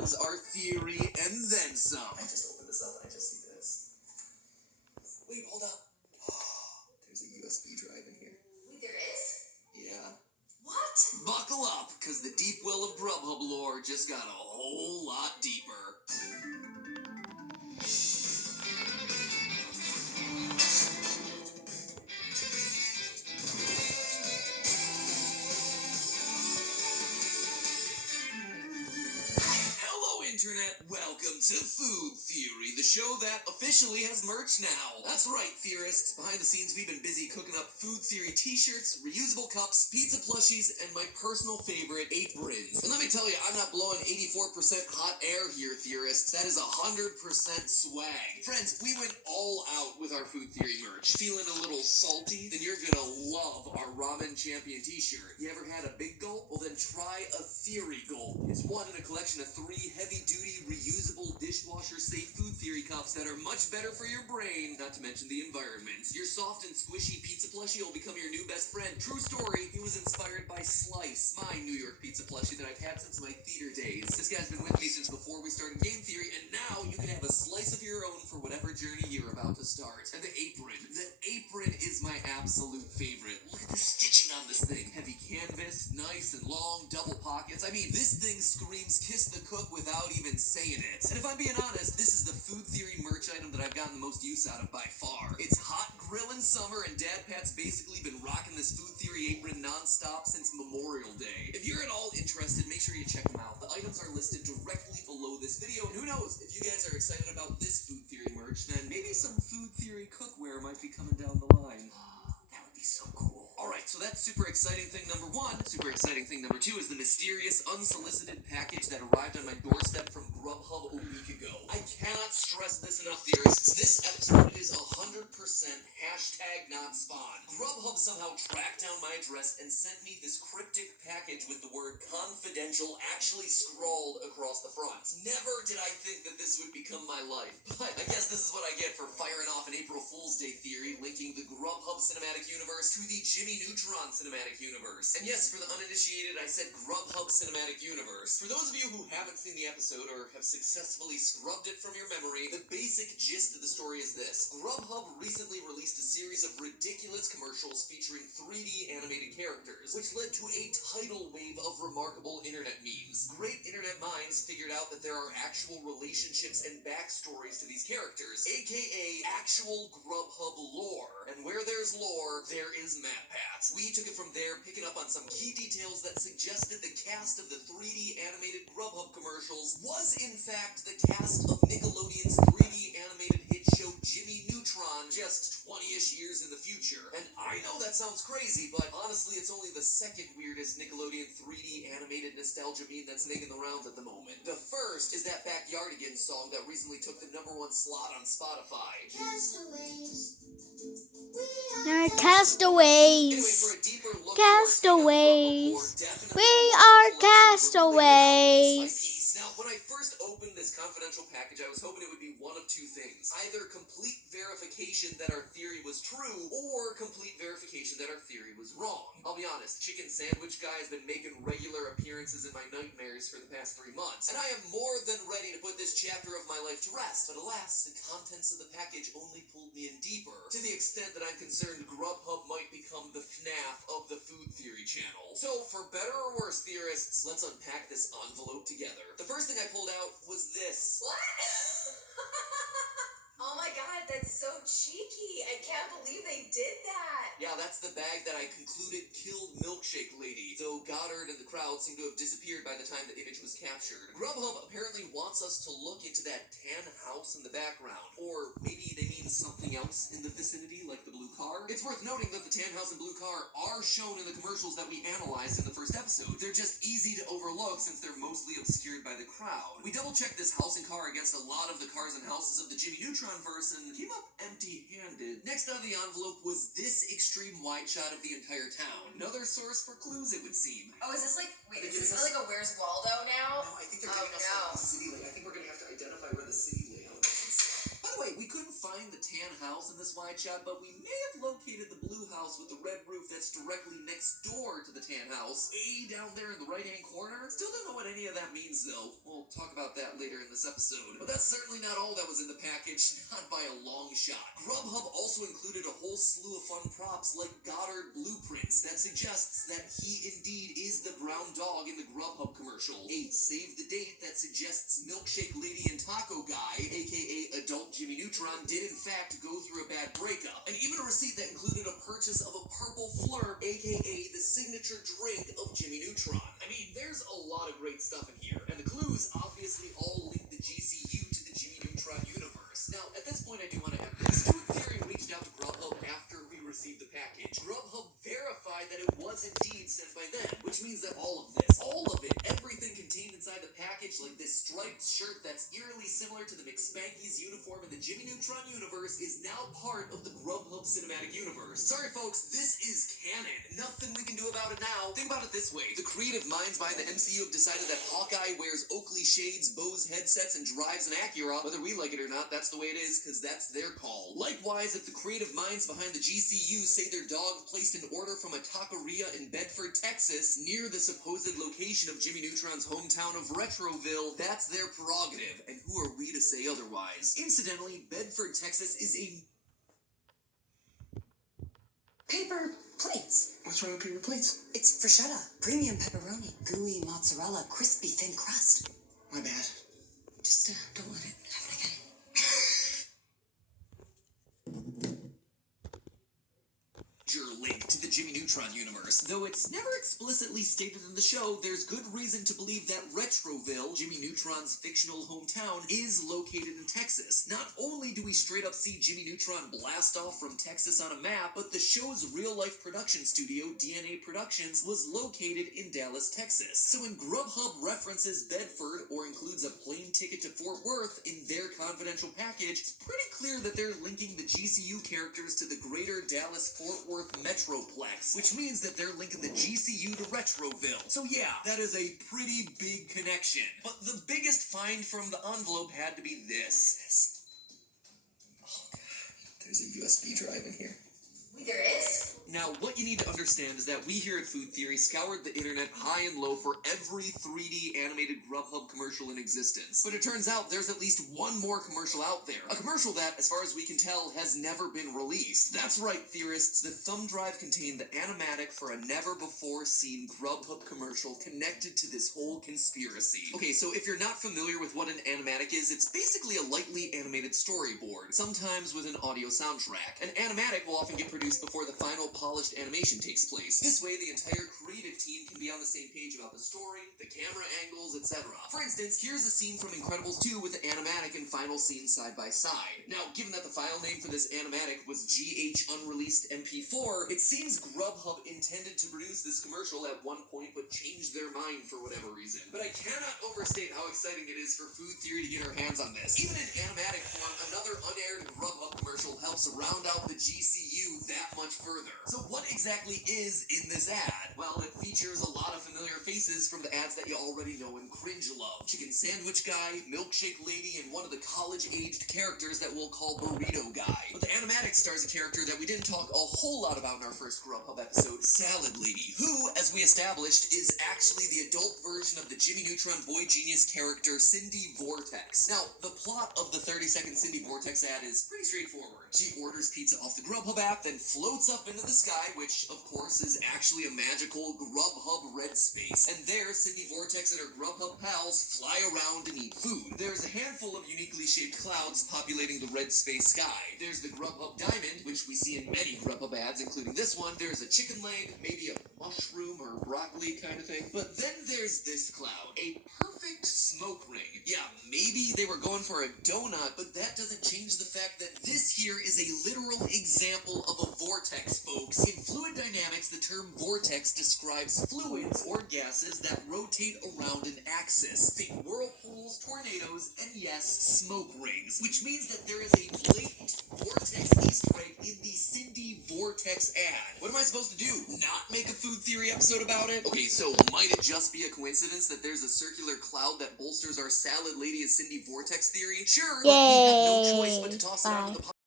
confirms our theory and then some. I just opened this up and I just see this. Wait, hold up. There's a USB drive in here. Wait, there is? Yeah. What? Buckle up, because the deep well of GrubHub lore just got a whole lot deeper. Internet, welcome to Food Theory, the show that officially has merch now. That's right, theorists. Behind the scenes, we've been busy cooking up Food Theory t-shirts, reusable cups, pizza plushies, and my personal favorite, aprons. And let me tell you, I'm not blowing 84% hot air here, theorists. That is 100% swag. Friends, we went all out with our Food Theory merch. Feeling a little salty? Then you're gonna love our Ramen Champion t-shirt. You ever had a big gulp? Well, then try a Theory Gulp. It's one in a collection of 3 heavy-duty, reusable, dishwasher-safe Food Theory cups that are much better for your brain, not to mention the environment. Your soft and squishy pizza plushie will become your new best friend. True story, he was inspired by Slice, my New York pizza plushie that I've had since my theater days. This guy's been with me since before we started game theory, and now you can have a slice of your own for whatever journey you're about to start. And the apron. The apron is my absolute favorite. Look at the stitching on this thing. Heavy canvas, nice and long, double pockets. I mean, this thing screams kiss the cook without even saying it. And if I'm being honest, this is the Food Theory merch item that I've gotten the most use out of by far. It's hot grilling summer, and Dad Pat's basically been rocking this Food Theory apron non-stop since Memorial Day. If you're at all interested, make sure you check them out. The items are listed directly below this video, and who knows, if you guys are excited about this Food Theory merch, then maybe some Food Theory cookware might be coming down the line. That would be so cool. Alright, so that's super exciting thing number 1. Super exciting thing number 2 is the mysterious, unsolicited package that arrived on my doorstep from GrubHub a week ago. I cannot stress this enough, theorists. This episode is 100% hashtag not spawn. GrubHub somehow tracked down my address and sent me this cryptic package with the word confidential actually scrawled across the front. Never did I think that this would become my life, but I guess this is what I get for firing off an April Fool's Day theory linking the GrubHub cinematic universe to the Jimmy Neutron cinematic universe. And yes, for the uninitiated, I said GrubHub cinematic universe. For those of you who haven't seen the episode or have successfully scrubbed it from your memory, the basic gist of the story is this. GrubHub recently released a series of ridiculous commercials featuring 3D animated characters, which led to a tidal wave of remarkable internet memes. Great internet minds figured out that there are actual relationships and backstories to these characters, aka actual GrubHub lore. And where there's lore, there is MatPat. We took it from there, picking up on some key details that suggested the cast of the 3D animated GrubHub commercials was in fact the cast of Nickelodeon's 3D animated hit show Jimmy Neutron just 20-ish years in the future. And I know that sounds crazy, but honestly it's only the second weirdest Nickelodeon 3D animated nostalgia meme that's making the rounds at the moment. The first is that Backyardigans song that recently took the #1 slot on Spotify. Castaways. Castaways. Anyway, for a deeper look Castaways. definitely We are castaways. Now, when I first opened this confidential package, I was hoping it would be one of 2 things. Either complete verification that our theory was true, or complete verification that our theory was wrong. I'll be honest, Chicken Sandwich Guy has been making regular appearances in my nightmares for the past 3 months, and I am more than ready to put this chapter of my life to rest. But alas, the contents of the package only pulled me in deeper, to the extent that I'm concerned GrubHub might become the FNAF of the Food Theory channel. So, for better or worse, theorists, let's unpack this envelope together. The first thing I pulled out was this. What? Oh my god, that's so cheeky. I can't believe they did that. Yeah, that's the bag that I concluded killed Milkshake Lady, though Goddard and the crowd seem to have disappeared by the time the image was captured. GrubHub apparently wants us to look into that tan house in the background, or maybe they mean something else in the vicinity, like the blue car. It's worth noting that the tan house and blue car are shown in the commercials that we analyzed in the first episode. They're just easy to overlook since they're mostly obscured by the crowd. We double-checked this house and car against a lot of the cars and houses of the Jimmy Neutron verse and came up empty-handed. Next out of the envelope was this extreme wide shot of the entire town. Another source for clues, it would seem. Oh, is this like, wait, is this like a Where's Waldo now? No, I think they're giving us like the city layout. I think we're going to have to identify where the city layout is. By the way, we couldn't find the tan house in this wide shot, but we may have located the blue house with the red roof that's directly next door to the tan house, way down there in the right-hand corner. Still don't know what any of that means, though. Well, talk about that later in this episode. But that's certainly not all that was in the package, not by a long shot. GrubHub also included a whole slew of fun props like Goddard blueprints that suggests that he indeed is the brown dog in the GrubHub commercial. A save the date that suggests Milkshake Lady and Taco Guy, aka Adult Jimmy Neutron, did in fact go through a bad breakup. And even a receipt that included a purchase of a purple Fleur, aka the signature drink of Jimmy Neutron. I mean, there's a lot of great stuff in here, and the clues obviously all link the GCU to the Jimmy Neutron universe. Now, at this point I do want to add this. Food Theory reached out to GrubHub after we received the package. GrubHub verified that it was indeed sent by them, which means that all of it, everything contained inside the package, like this striped shirt that's eerily similar to the McSpanky's uniform in the Jimmy Neutron universe, is now part of the GrubHub cinematic universe. Sorry folks, this is canon. Nothing we can do about it now. Think about it this way. The creative minds behind the MCU have decided that Hawkeye wears Oakley shades, Bose headsets, and drives an Acura. Whether we like it or not, that's the way it is, because that's their call. Likewise, if the creative minds behind the GCU say their dog placed an order from a taqueria in Bedford, Texas, near the supposed location of Jimmy Neutron's hometown of Retroville, that's their prerogative, and who are we to say otherwise? Incidentally, Bedford, Texas is a Paper plates. What's wrong with paper plates? It's bruschetta, premium pepperoni, gooey mozzarella, crispy thin crust. My bad. Just don't let it happen again. link to the Jimmy Neutron universe. Though it's never explicitly stated in the show, there's good reason to believe that Retroville, Jimmy Neutron's fictional hometown, is located in Texas. Not only do we straight up see Jimmy Neutron blast off from Texas on a map, but the show's real-life production studio, DNA Productions, was located in Dallas, Texas. So when GrubHub references Bedford or includes a plane ticket to Fort Worth in their confidential package, it's pretty clear that they're linking the GCU characters to the greater Dallas-Fort Worth Metroplex, which means that they're linking the GCU to Retroville. So yeah, that is a pretty big connection. But the biggest find from the envelope had to be this. Oh god, there's a USB drive in here. Wait, there is? Now, what you need to understand is that we here at Food Theory scoured the internet high and low for every 3D animated GrubHub commercial in existence. But it turns out there's at least one more commercial out there. A commercial that, as far as we can tell, has never been released. That's right, theorists. The thumb drive contained the animatic for a never-before-seen GrubHub commercial connected to this whole conspiracy. Okay, so if you're not familiar with what an animatic is, it's basically a lightly animated storyboard, sometimes with an audio soundtrack. An animatic will often get produced before the final polished animation takes place. This way, the entire creative team can be on the same page about the story, the camera angles, etc. For instance, here's a scene from Incredibles 2 with the animatic and final scene side by side. Now, given that the file name for this animatic was GH Unreleased MP4, it seems GrubHub intended to produce this commercial at one point but changed their mind for whatever reason. But I cannot overstate how exciting it is for Food Theory to get our hands on this. Even in animatic form, another unaired GrubHub commercial helps round out the GCU that much further. So what exactly is in this ad? Well, it features a lot of familiar faces from the ads that you already know and cringe love. Chicken Sandwich Guy, Milkshake Lady, and one of the college-aged characters that we'll call Burrito Guy. But the animatic stars a character that we didn't talk a whole lot about in our first GrubHub episode, Salad Lady, who, as we established, is actually the adult version of the Jimmy Neutron Boy Genius character Cindy Vortex. Now, the plot of the 30-second Cindy Vortex ad is pretty straightforward. She orders pizza off the GrubHub app, then floats up into the sky, which, of course, is actually a magical GrubHub red space. And there, Cindy Vortex and her GrubHub pals fly around and eat food. There's a handful of uniquely shaped clouds populating the red space sky. There's the GrubHub diamond, which we see in many GrubHub ads, including this one. There's a chicken leg, maybe a mushroom or broccoli kind of thing. But then there's this cloud, a perfect smoke ring. Yeah, maybe they were going for a donut, but that doesn't change the fact that this here is a literal example of a vortex, folks. In fluid dynamics, the term vortex describes fluids or gases that rotate around an axis. Think whirlpools, tornadoes, and yes, smoke rings, which means that there is a blatant vortex Easter egg in the Cindy Vortex ad. What am I supposed to do? Not make a Food Theory episode about it? Okay, so might it just be a coincidence that there's a circular cloud that bolsters our Salad Lady as Cindy Vortex theory? Sure, but we have no choice but to toss it onto the